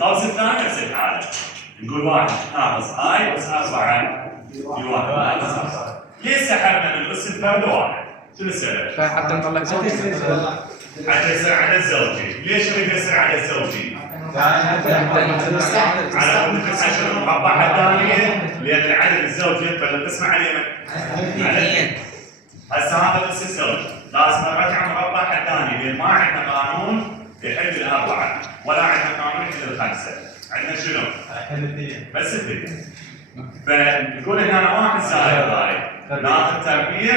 القوس الثاني نفس الحاله. نقول 1 ناقص اي اس 4 في 1 ناقص اي. ليش سحبنا من اس الفرد 1؟ شنو السبب؟ حتى نطلع زوجي. حتى يصير عدد زوجي. ليش يريد يصير عدد زوجي؟ على مود الحشر المقطعة الثانية لأن العدد الزوجي يقبل القسمة عليه من؟ على 2. هسه هذا الأس الزوجي لازم نرجع مربع الثاني لأن ما عندنا قانون يحل الأربعة ولا عندنا قانون يحل الخمسة. عندنا شنو؟ بس اثنين. فنقول هنا 1 زائد هاي ناخذ تربيع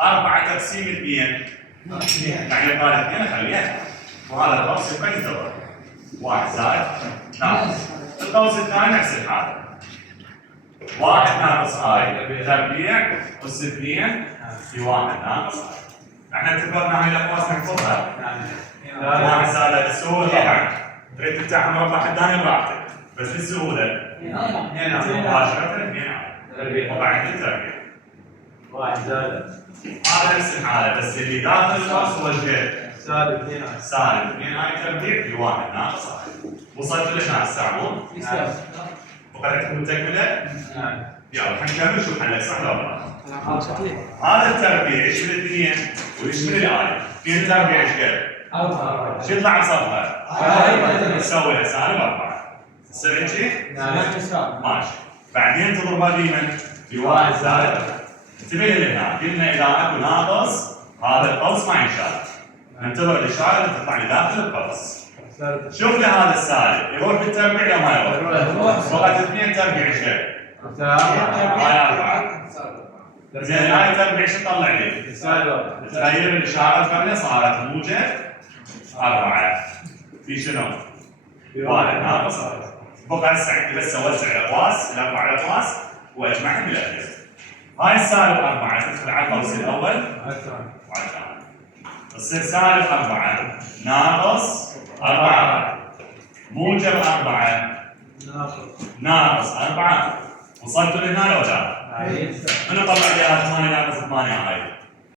4 تقسيم 2 يعني قال 2 خليها وهذا القوس يبقى ينتظر 1 زائد ناقص. القوس الثاني نفس الحالة 1 ناقص اي تربيع اس 2 في 1 ناقص اي. احنا اتفقنا هاي الاقواس نحفظها 1 زائد السهولة طبعا تريد تفتح مربع الثاني براحتك بس للسهولة مباشرة 2 وبعد التربيع 1 زائد هذا نفس الحالة بس اللي داخل القوس هو الجهد سالب 2 سالب 2 اي تربيع في 1 ناقص اي. وصلت لهنا الساعون؟ وقد تكون تكملة؟ نعم. يلا حنكمل شو حلك صح ولا لا؟ هذا التربيع يشمل الاثنين ويشمل الاي. 2 تربيع ايش قد؟ شو يطلع بصفها؟ نسوي سالب 4. تصير هيجي؟ ماشي. بعدين تضربها بمن؟ في 1 زائد. انتبه لهنا قلنا اذا اكو ناقص هذا القوس ما ينشال. ننتظر الاشاره اللي تطلع لي داخل القوس. شوف لي هذا السالب يروح بالتربيع ولا ما يروح؟ فقط 2 تربيع ايش قد؟ هاي 4. زين هاي تربيع شو تطلع لي؟ تغير الاشاره الفعليه صارت موجب 4 في شنو؟ 1 ناقص 4. بقى هسه عندي بس اوزع الاقواس الاربع اقواس واجمعهم بالاخير. هاي السالب 4 تدخل على القوس الاول وعلى الثاني. تصير سالب 4 ناقص 4 موجب 4 ناقص 4. وصلتوا لهنا لو لا؟ من طلع لي 8 ناقص 8 هاي؟